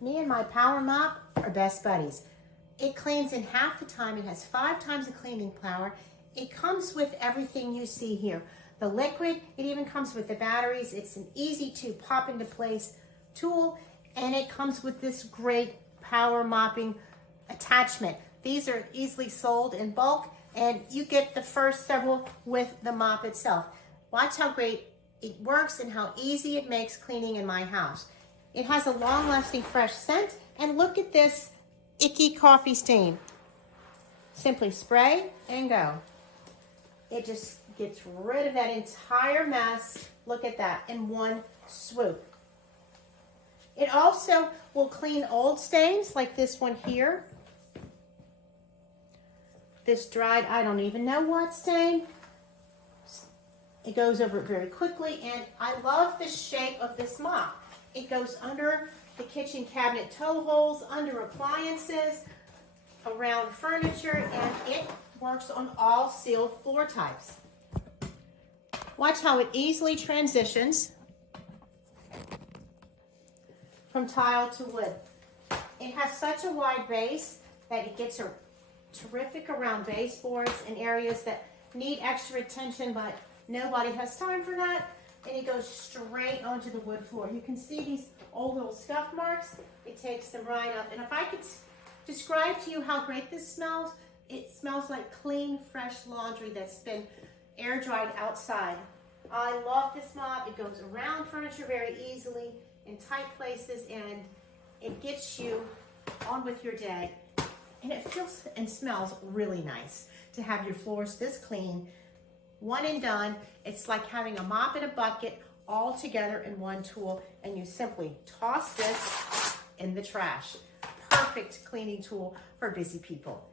Me and my Power Mop are best buddies. It cleans in half the time. It has 5 times the cleaning power. It comes with everything you see here. The liquid, it even comes with the batteries. It's an easy to pop into place tool, and it comes with this great power mopping attachment. These are easily sold in bulk, and you get the first several with the mop itself. Watch how great it works and how easy it makes cleaning in my house. It has a long-lasting fresh scent, and look at this icky coffee stain. Simply spray and go. It just gets rid of that entire mess. Look at that in one swoop. It also will clean old stains like this one here. This dried, I don't even know what stain. It goes over it very quickly, and I love the shape of this mop. It goes under the kitchen cabinet toe holes, under appliances, around furniture, and it works on all sealed floor types. Watch how it easily transitions from tile to wood. It has such a wide base that it gets terrific around baseboards and areas that need extra attention, but nobody has time for that. And it goes straight onto the wood floor. You can see these old little scuff marks. It takes them right up. And if I could describe to you how great this smells, it smells like clean, fresh laundry that's been air dried outside. I love this mop. It goes around furniture very easily in tight places, and it gets you on with your day. And it feels and smells really nice to have your floors this clean. One and done. It's like having a mop and a bucket all together in one tool, and you simply toss this in the trash. Perfect cleaning tool for busy people.